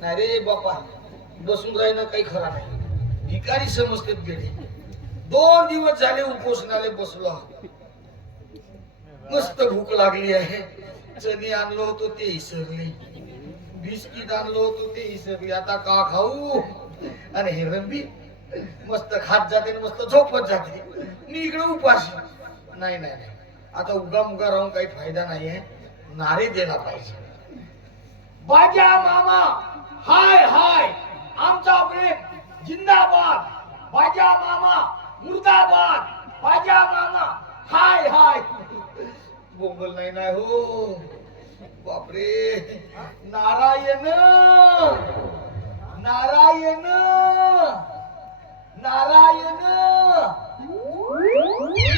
नाही रे बापा बसून राहिलं काही खरा नाही. भिकारी समजतात गेले. दोन दिवस झाले उपोषणाले बसलो मस्त भूक लागली आहे. चणी आणलो होतो ते इसरले. बिस्किट आणलो होतो ते इसरले. आता का खाऊ? आणि हे रंबी मस्त खात जाते मस्त झोपत जाते. मी इकडे उपास नाही नाही नाही. आता उगा मुगा राहून काही फायदा नाहीये नारे द्यायला पाहिजे. बाजा मामा! हाय हाय. आमचा प्रेम जिंदाबाद. बाजा मामा मुर्दाबाद. बाजा मामा. हाय हाय. बोंगल नाही नाही हो. बापरे. नारायण. नारायण. नारायण.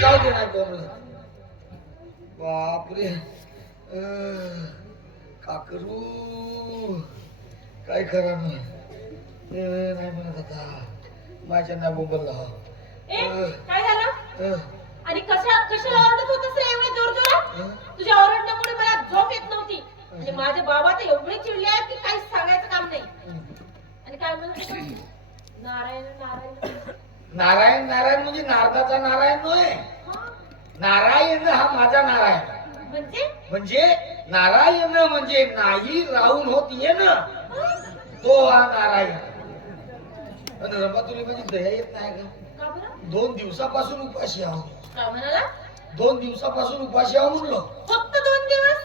जाऊ दे नाही बापरे. काकरू. का करू काय करा नाही म्हणत आता माझ्या काय झालं? अं, आणि कशा कशाला ओरडत होतस रे एवढे जोर जोरात तुझ्या ओरडण्यामुळे मला झोप येत नव्हती. आणि माझे बाबा तर एवढे चिडले आहेत की काहीच सांगायचं काम नाही. आणि काय म्हणत? नारायण नारायण. नारायण नारायण म्हणजे नारदाचा नारायण हा, नारायण हा माझा नारायण. म्हणजे? म्हणजे? नारायण म्हणजे नाही राहून होत ये ना? तो हा नारायण. आणि रंबा तुला म्हणजे दया येत नाही का दोन दिवसापासून उपाशी आहो म्हणाला दोन दिवसापासून उपाशी आहो म्हणलो फक्त दोन दिवस?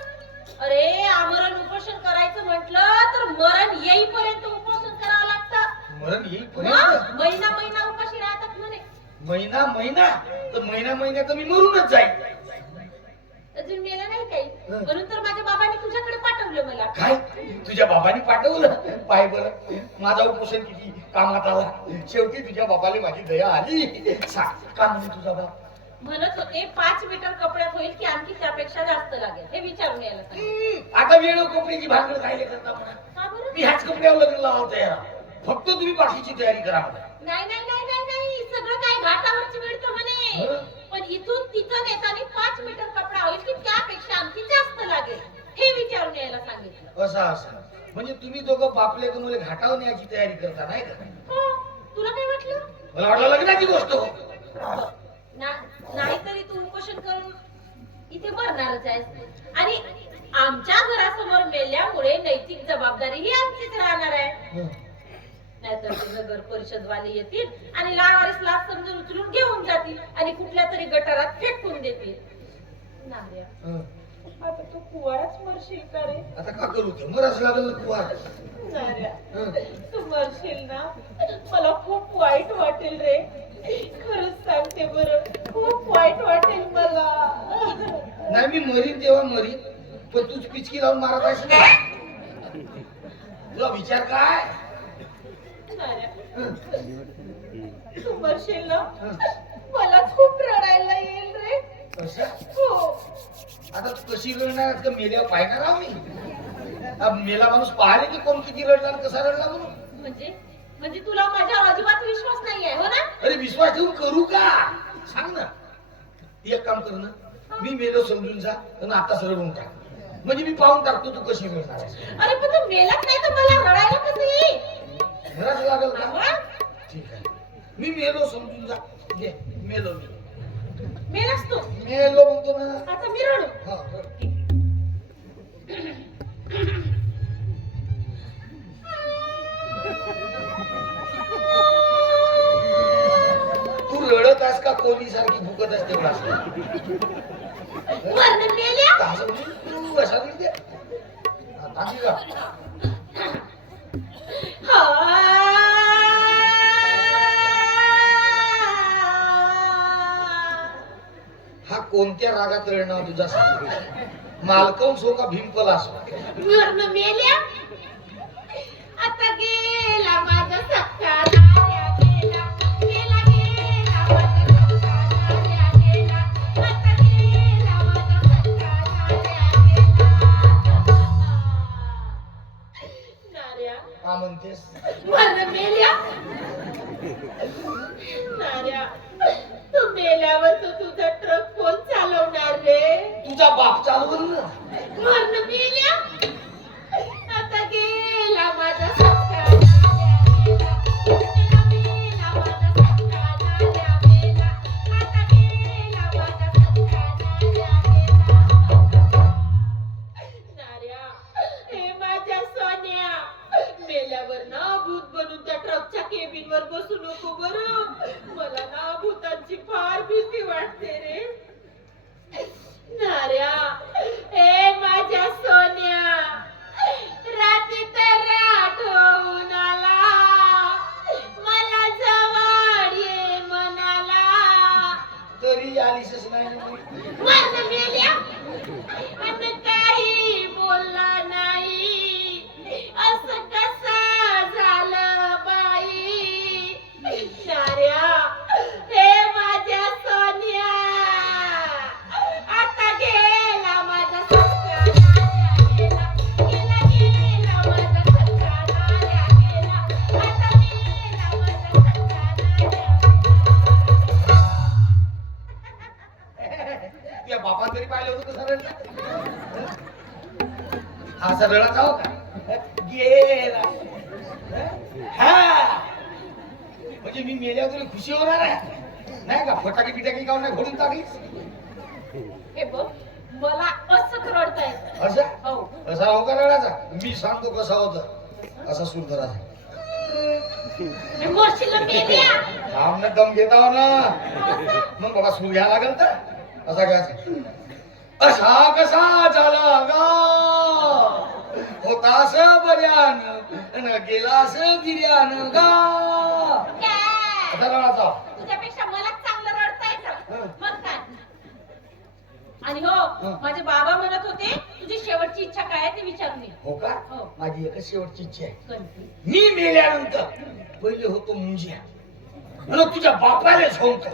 अरे आमरण उपोषण करायचं म्हटलं तर मरण येईपर्यंत उपोषण करावं लागतं. मरण मग येईपर्यंत महिना महिना उपाशी राहतात म्हणे. महिना महिना? तर महिना महिन्यात मी मरूनच जाईल अजून मेलं नाही काही? हं. म्हणून तर माझ्या बाबांनी तुझ्याकडे पाठवलं मला. काय? तुझ्या बाबांनी पाठवलं? पाय बरं. माझा उपोषण किती कामात आला? शेवटी तुझ्या बाबाला माझी दया आली. सांग का म्हणजे तुझा बाप? म्हणत होते पाच मीटर कपड्यात होईल की आणखी त्यापेक्षा जास्त लागेल. हे विचारून यायला सांगितलं. हम्म, आता वेळ कपड्याची भांगड खायला करता म्हणा. का बरं? मी ह्याच कपड्यावर लग्न लावतो यार फक्त तुम्ही बाकीची तयारी करा. नाही नाही नाही नाही नाही. सगळं काय घाटावरच मिळतं म्हणे. हं? इथून तिथं नेताना पाच मीटर कपडा होईल की त्यापेक्षा आणखी जास्त लागेल हे विचारून यायला सांगितलं. असं असं. म्हणजे तुम्ही दोघं बापले का मुले घाटावर न्यायची तयारी करता नाही का? हो. तुला काय वाटलं? मला वाटलं लग्नाची गोष्ट. हो नाहीतरी तू उपोषण करून इथे मरणारच आहेस. आणि आमच्या घरासमोर मेल्यामुळे नैतिक जबाबदारी ही आमचीच राहणार आहे. हं. नाहीतर तुझं घर परिषद वाले येतील आणि लावारीस लाच समजून उचलून घेऊन जातील आणि कुठल्या तरी गटारात फेकून देतील. आता तू कुवाराच मरशील का रे? आता का करू ते? मरच लागल हं. तू मरशील ना? मला खूप वाईट वाटेल रे. खरंच सांगते बरं खूप वाईट वाटेल मला. नाही मी मरीन तेव्हा मरीन पण तूच पिचकी लावून मारत आहेस ना? तुला विचार काय. तू मरशील ना हं. मला खूप रडायला येईल रे. कसं हो. आता तू कशी रडणार? का मेल्यावर पाहणार आहो मी? अब मेला माणूस पाहिले की कोण किती रडला आणि कसा रडला म्हणून? म्हणजे? म्हणजे तुला अजिबात विश्वास नाहीये हो ना? अरे विश्वास ठेवून करू का? सांग ना. एक काम कर ना. मी मेलो समजून जा आणि आता रडून टाक. म्हणजे मी पाहून टाकतो तू कशी मिळणार अरे पण तू मेलाच नाही तर मला रडायला कसं येईल? घराच लागल का? ठीक आहे. मी मेलो समजून जा. घे मेलो मी. मेलास तू? मेलो म्हणतो ना. आता मी रडू? हा रड. तू रडत आहेस का? कोणी सारखी भुकत असते मला वरनं मेल्या? म्हणजे तू अशा आता कोणत्या रागात रडणार तुझा सांग मालकं सो का भीमपल असो मेल्या? हे बघ मला असंच रडता येतं असा? असा का रडाचा मी सांगतो कसा होता. असा हे मेल्या थांब ना दम घेता हो ना. मग बाबा सूर घ्यावा लागेल तर? असा घ्यायचा. असा कसा झाला गा? होतास बऱ्यान न गेलास गिर्यान गा? असा रडाचा तुझ्यापेक्षा मला चांगलं रडता येतं. मग आणि हो माझे बाबा म्हणत होते तुझी शेवटची इच्छा काय आहे ते विचारून हो का? हो. माझी एकच शेवटची इच्छा आहे. मी मेल्यानंतर पहिले होतो मुंजिया. आणि तुझ्या बापाला झोमतो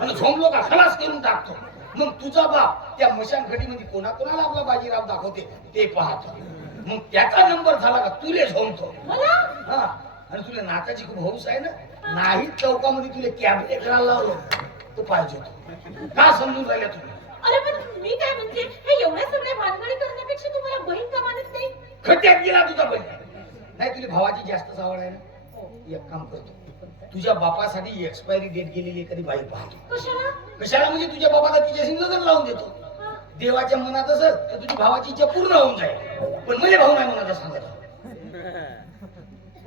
आणि झोमलो का खलास करून टाकतो. मग तुझा बाप त्या मशानखडीमध्ये कोणा कोणाला आपला बाजीराव दाखवते ते पाहतो. मग त्याचा नंबर झाला का तुले मला? हा. आणि तुला नाताची खूप हौस आहे ना? नाही चौकामध्ये तुला कॅबिनेट करायला लावलं. तो पाहिजे होतो. का समजून राहिल्या तुम्ही अरे पण मी काय म्हणते हे एवढ्या सगळ्या भानगडी करण्यापेक्षा तुम्हाला बहीण का मानत नाही? खड्ड्यात गेला तुझा बहीण. नाही तुला भावाची जास्तच आवड आहे ना. एक काम करतो. तुझ्या बापासाठी एक्सपायरी डेट गेलेली एखादी बाई पाहतो. कशाला? कशाला? म्हणजे तुझ्या बाबाला तिच्याशी लग्न लावून देतो. हा. देवाच्या मनात असेल तर तुझी भावाची इच्छा पूर्ण होऊन जाईल. पण मला भाऊ नाही मनात सांगत.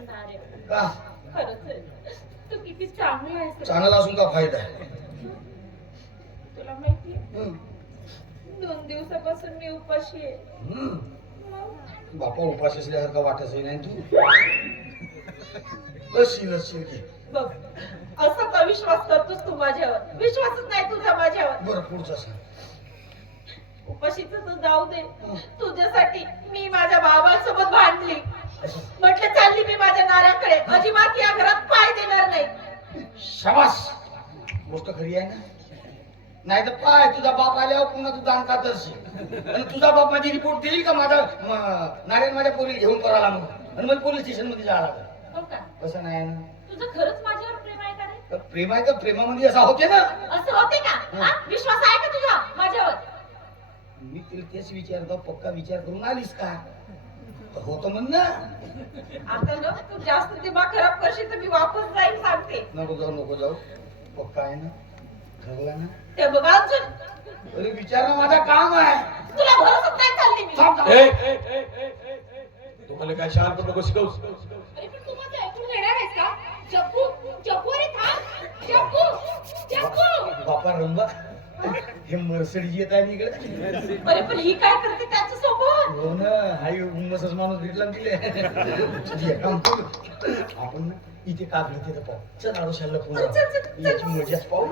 अरे, का? खरंच आहे. तू किती चांगला आहेस. रे. चांगला असून का फायदा आहे? तुला हम्म. दोन दिवसापासून मी उपाशी आहे. बापा उपास असल्यासारखा वाटत नाही तू. लस्सी लस्सी. घे बघ असं का विश्वास करतोस तू माझ्यावर? विश्वासच नाही तुझा माझ्यावर. बरं पुढचा सांग. उपाशीच तू जाऊ दे. तुझ्यासाठी मी माझ्या बाबासोबत भांडली. म्हटलं चालली मी माझ्या नाऱ्याकडे अजिबात या घरात पाय देणार नाही. शाबास. गोष्ट खरी आहे ना? नाही तर पाय तुझा बाप आल्यावर पुन्हा तू दान आणि तुझा बाप माझी रिपोर्ट देईल का माझा नारायण माझ्या पोरी घेऊन करायला म्हणून? आणि मग पोलीस स्टेशनमध्ये जायला हो कसं नाही? तुझं खरंच माझ्यावर प्रेम आहे का प्रेम आहे प्रेमामध्ये असा होते ना? असं होते का? विश्वास आहे का तुझा माझ्यावर? मी तिला तेच विचारतो पक्का विचार करून आलीस का? होतं म्हण ना. आता ना तू जास्त दिमाग खराब करशील तर मी वापस जाईन सांगते. नको जाऊ नको जाऊ. पक्का आहे ना? ठरला ना? ते बघा अजून. अरे विचार ना माझा काम आहे. तुला भरोसा नाही चालली मी. थांब, थांब. ए, ए, ए, ए, ए, ए, तुम्हाला काय शांत नको शिकवूस अरे पण तू माझं ऐकून घेणार आहेस का? जप्पू जप्पू अरे थांब. जप्पू जप्पू बापा रंबा हे मर्सडीज येत आहे इकडे. अरे पण ही काय करते त्याच्या सोबत हो ना हाय उन्मसच माणूस भेटला ना तिले आपण ना इथे का भेटते तर पाहू चल आरोशाला पुन्हा चल, चल, चल, चल. याची मजाच पाहू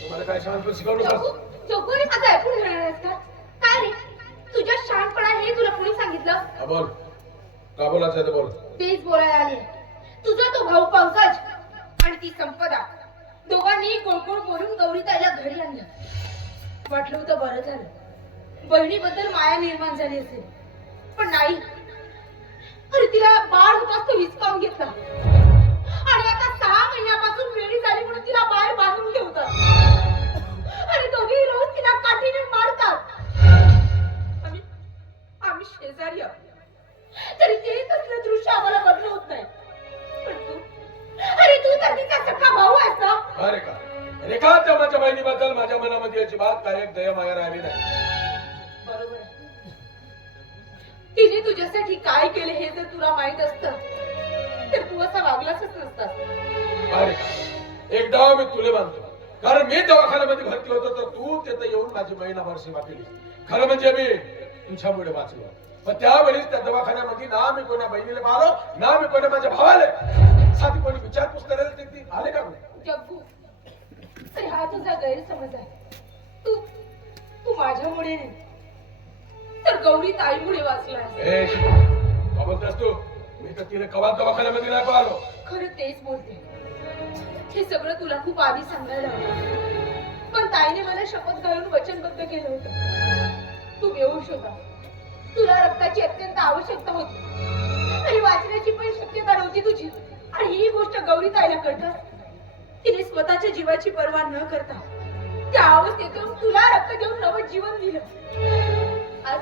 तुम्हाला काय शांत शिकवलं जग्गू जग्गू रे आता ऐकून घेणार आहेस का काय रे तुझ्या शहाणपणा हे तुला कोणी सांगितलं हा बोल का बोलायचं आहे ते बोल तेच बोलायला आली तुझा तो भाऊ पंकज आणि ती संपदा दोघांनी बोलून घरी आणलं वाटलं होतं बरं झालं बहिणीबद्दल माया निर्माण झाली असेल पण नाही अरे तिला बाळ होताच तो हिसकावून घेतला. आणि आता सहा महिन्यापासून वेळी झाली म्हणून तिला बाळ बांधून ठेवतात आणि दोघे रोज तिला काठीने मारतात. आम्ही आम्ही शेजारी आहोत. तरी ते तसलं दृश्य आम्हाला बदल होत नाही. पण तू अरे तू तर तिचा सख्खा भाऊ आहेस ना? अरे का? रेखा माझ्या बहिणीबद्दल माझ्या मनामध्ये अजिबात काय दया माया राहिली नाही? तुझ्यासाठी काय केले हे जर तुला माहीत असतं तर तू असा वागलाच नसतास. अरे का एक डाव मी तुले बांधतो कारण मी दवाखान्यामध्ये भरती होतो तर तू तिथं येऊन माझी महिनाभर सेवा केली खरं म्हणजे मी तुझ्यामुळे वाचलो. पण त्यावेळेस त्या दवाखान्यामध्ये ना मी कोणा बहिणीला पाहिलो ना मी कोणा माझ्या भावाला. साधी कोणी विचारपूस करायला ते आले का? जग्गू हा तुझा गैरसमज आहे. तू तू माझ्यामुळे नाही. तर गौरी ताईमुळे वाचलास ए तू मी तर तिला कवा दवाखान्यामध्ये नाही पाहिलो. खरं तेच बोलते. हे सगळं तुला खूप आधी सांगायला हवं. पण ताईने मला शपथ घालून वचनबद्ध केलं होतं. तू बेहोश होता. तुला रक्ताची अत्यंत आवश्यकता होती. आणि वाचण्याची पण शक्यता नव्हती तुझी. आणि ही गोष्ट गौरी ताईला कळतात तिने स्वतःच्या जीवाची पर्वा न करता त्या अवस्थेतून तुला रक्त देऊन नवं जीवन दिलं. आज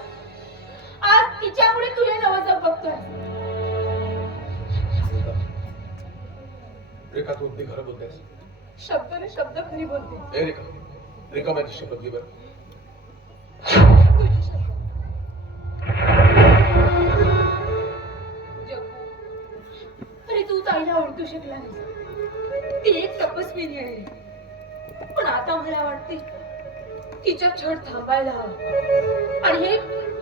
आज तिच्यामुळे तू नवं जग बघतोय. रेखा तू अगदी खरं बोलतेस. शब्दाने शब्द खरी बोलते. ए रेखा रेखा माझी शपथ घे बरं तुझी शपथ अरे तू ताईला ओळखू शकला नाही ती एक तपस्विनी आहे. पण आता मला वाटते तिच्या छळ थांबायला हवा. आणि हे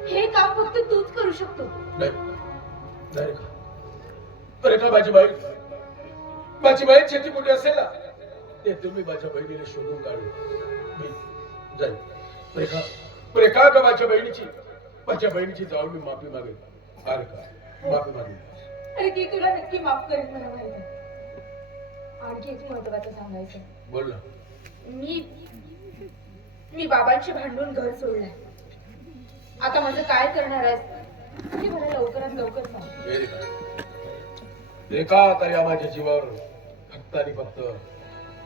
हे काम फक्त तूच करू शकतो. रेखा माझी बाई? माझी बाई शेती कुठे असेल ना? ते तुम्ही माझ्या बहिणीला शोधून काढू. जाईल. रेखा रेखा का माझ्या बहिणीची? माझ्या बहिणीची जाऊन मी माफी मागेल हा रेखा माफी मागेल आणि ती तुला नक्की माफ करेल मला माहिती आणखी एक महत्वाचं सांगायचं. बोल ना. मी मी बाबांशी भांडून घर सोडलंय. आता माझं काय करणार आहेस? हे मला लवकरात लवकर सांग. रेखा आता या माझ्या जीवावर फक्त आणि फक्त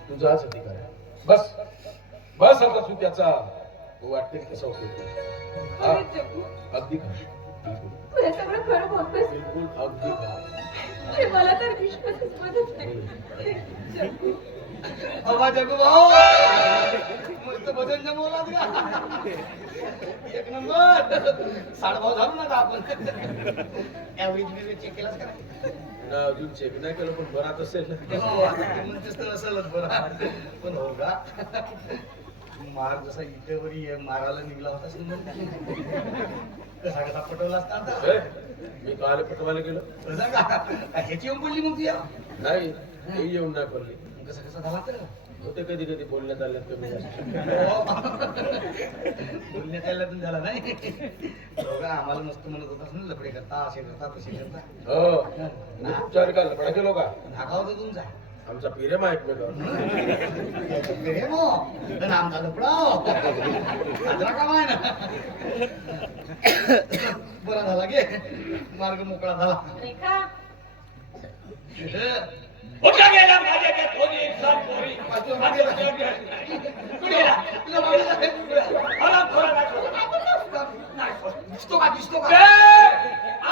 तुझाच अधिकार आहे? बस. बस आता तू त्याचा. वाटते हा. अरे जग्गू, अगदी खरं. बिलकुल तू हे सगळं खरं बोलतोस बिलकुल अगदी अरे मला तर विश्वासच बसत नाही. अवा जगू भाऊ. मस्त भजन जमवलात का एक नंबर. साडभाव झालो ना आपण. ऍव्हरेज बिव्हरेज चेक केलास का नाही? ना अजून चेक नाही केलं पण बरात असेल. हो, आता तू म्हणतेस तर नसेलच बरं. पण हो का? मार जसा इटेवरी मारायला निघला होता कसा कसा पटवला असता आता. मी काल पटवायला गेलो. ह्याची येऊन बोलली मग ती? नाही. ते येऊन नाही. पडली मग कसा कसा झाला तर होते कधी कधी बोलण्यात आल्यात कमी जास्त बोलण्यात यायला पण झाला नाही. दोघा आम्हाला मस्त म्हणत होतास ना लफडे करता असे करता तसे करता. हो. चार का लपडा केलो का? धागा होता तुमचा. आमचा पिरेम आहे एकमेकावर. प्रेम हो. पण आमचा लफडा हो. साजरा काम आहे ना. बरा झाला गे मार्ग मोकळा झाला. गेला माझ्या त्या दोन्ही पोरी? दिसतो का दिसतो का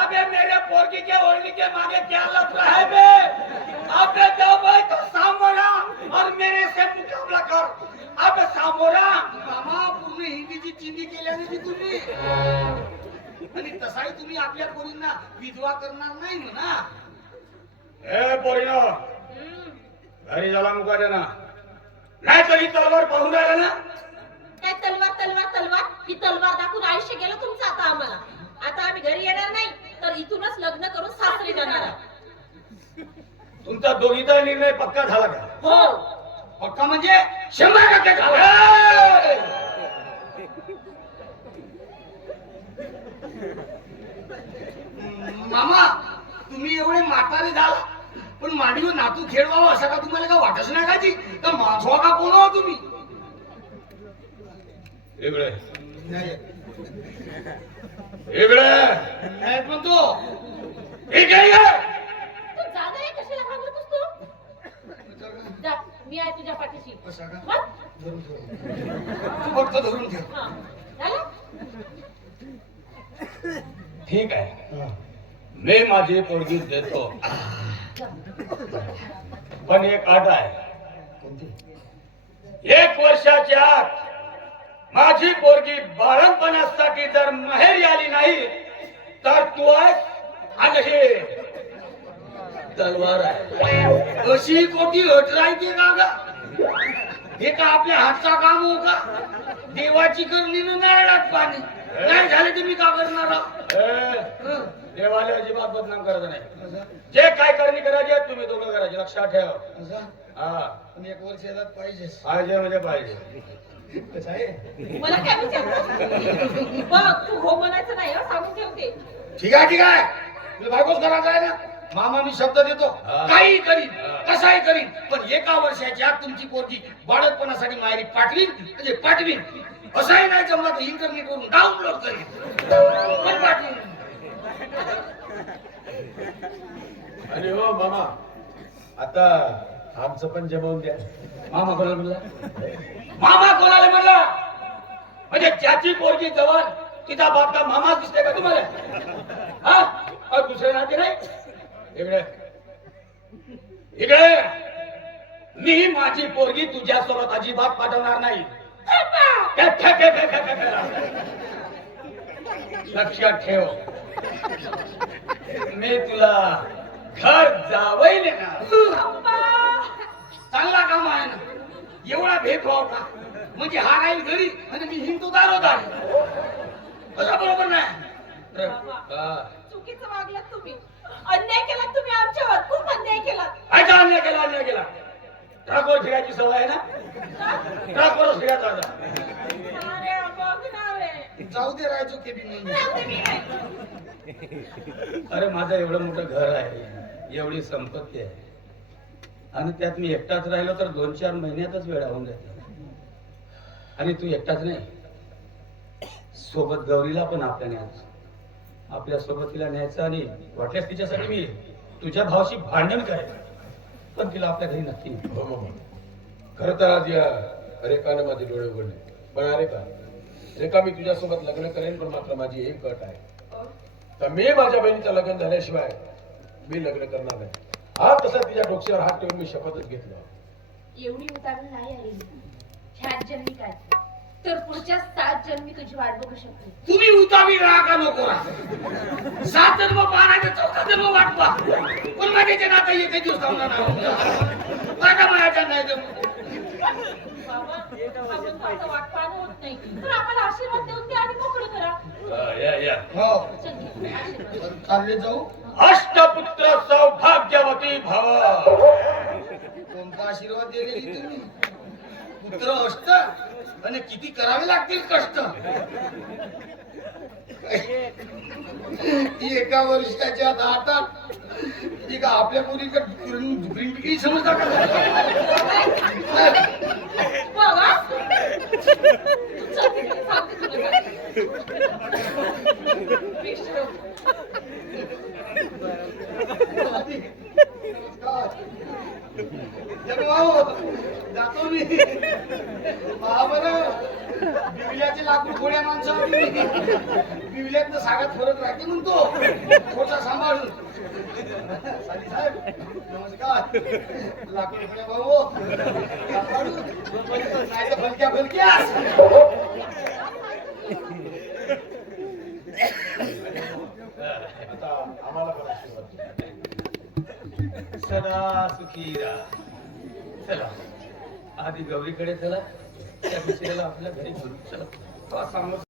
अबे मेरे पोरगी के ओढ़नी के मागे क्या लफड़ा है बे. अबे जाओ भाई तो सामोरा और मेरे से मुकाबला कर. अबे सामोरा. मामा पूर्ण हिंदीची चिंदी केल्याने ती तुम्ही आणि तसाही तुम्ही आपल्या पोरींना विधवा करणार नाही म्हणा. ए पोरीनो घरी झाला मुका देना नाही तरी तलवार पाहून राहिला ना. काय तलवार तलवार तलवार? ही तलवार दाखवून आयुष्य गेलं तुमचं आता आम्हाला. आता आम्ही घरी येणार नाही तर इथूनच लग्न करून सासरी जाणार. तुमचा दोघीचा निर्णय पक्का झाला का? हो. पक्का म्हणजे शंभर टक्के झाला. मामा तुम्ही एवढे म्हातारे झाला. पण मांडीवर नातू खेळवावं असं का तुम्हाला का वाटच नाही का ती का माधवा का कोण हो तुम्ही इकडे नाही इकडे नाही म्हणतो इकडे ये. तू जागा आहे कशाला घाबरतोस तू जा मी आहे तुझ्या पाठीशी कसा का? बघ. धरून ठेव. तू फक्त धरून ठेव हा. झालं? ठीक आहे मी माझी पोरगी देतो पण एक अट आहे. एक वर्षाच्या आत माझी पोरगी बाळणपणासाठी जर माहेरी आली नाही तर तू आणि हे तलवार आहे. अशी कोटी अट राहते का गा? हे का आपल्या हातचा काम हो का? देवाची करणीनं नारळात पाणी. नाही झाले मी का करणार. देवाला अजिबात बदनाम करायचं नाही? जे काय करणी करायची आहे, तुम्ही दोघं करायचे लक्षात ठेवा? हा. पण एक वर्ष येतात पाहिजेच. पाहिजे म्हणजे पाहिजे. कसं आहे? मला काय विचारतो बघ तू हो म्हणायचं नाही हं, सांगून ठेवते ठीक आहे ठीक आहे. तुला बायकोच करायचं आहे ना? मामा मी शब्द देतो. काही करीन हा. कसाही करीन पण एका वर्षाच्या आत तुमची पोरगी बाळकपणासाठी माहेरी पाठवीन म्हणजे पाठवीन. असंही नाही जमला तर इंटरनेट वरून डाउनलोड करीन. पण पाठवीन. आणि हो मामा आता आमचं पण जमवून द्या. मामा कोणाला म्हणला? मामा कोणाला म्हणला? म्हणजे ज्याची पोरगी जवान तिचा बाप का मामा दिसते का तुम्हाला? हा? दुसरे नाते नाही? इकडे. इकडे. मी माझी पोरगी तुझ्यासोबत अजिबात पाठवणार नाही? लक्षात ठेव. मी तुला घर जावई ना. चांगला काम आहे ना. एवढा भेदभाव का? म्हणजे हा राहील घरी आणि मी हिंदू दारोदार. कसं बरोबर नाही. हा. चुकीचं वागलात तुम्ही. अन्याय केला तुम्ही आमच्यावर. खूप अन्याय केला अच्छा अन्याय केला अन्याय केला. ट्रकवर फिरायची सवय आहे ना? ट्रकवर फिरायचा आता. जाऊ दे राहायचो केबिन अरे माझं एवढं मोठं घर आहे. एवढी संपत्ती आहे. आणि त्यात मी एकटाच राहिलो तर दोन चार महिन्यातच वेळा होऊन जाते. आणि तू एकटाच नाही. सोबत गौरीला पण आपल्या न्यायचं. आपल्यासोबत तिला न्यायचं आणि वाटल्यास तिच्यासाठी मी तुझ्या भावाशी भांडण करायचं पण तिला आपल्या घरी नक्की हो, हो, हो. खर तर आज या रेखानं माझे डोळे उघडले. पण अरे का रेखा मी तुझ्यासोबत लग्न करेन पण मात्र माझी एक अट आहे. तर मी माझ्या बहिणीचं लग्न झाल्याशिवाय मी लग्न करणार नाही. हा तसा तिच्या डोक्यावर हात ठेवून मी शपथच घेतलं. एवढी उतावळ नाही आली ह्याच जन्मी काय? तर पुढच्या सात जन्मी तुझी वाट बघू शकते. तुम्ही उतावी राहा का नको राहा सात जन्म पाहण्याचे चौथा जन्म वाटपा पण माझ्याचे नातं एकही दिवस थांबणार नाही. माझ्या मायाच्या नाही. आपण माझं वाट होत नाही तर आशीर्वाद देऊन मोकळं करा या, या. हो चल घे, आशीर्वाद. चालले जाऊ अष्टपुत्र सौभाग्यवती भव कोणता आशीर्वाद दिलेली तुम्ही पुत्र अष्ट आणि किती करावे लागतील कष्ट एका वर्षाच्या दाटात ती का आपल्या मुलीकडे बिंडकी समजता का बाबा. जातो मी. पहा बरं. लाकूड थोड्या माणसावर बिबल्यात सागात फरक राहते म्हणतो थोडसा सांभाळून. साहेब नमस्कार. लाकूड थोड्या भाऊ. नाही तर फलक्या फलक्या आता आम्हाला पण आशीर्वाद द्या. सदा सुखी राहा चला. आधी गौरीकडे चला. त्या बिचाऱ्याला आपल्या घरी घेऊन चला. तो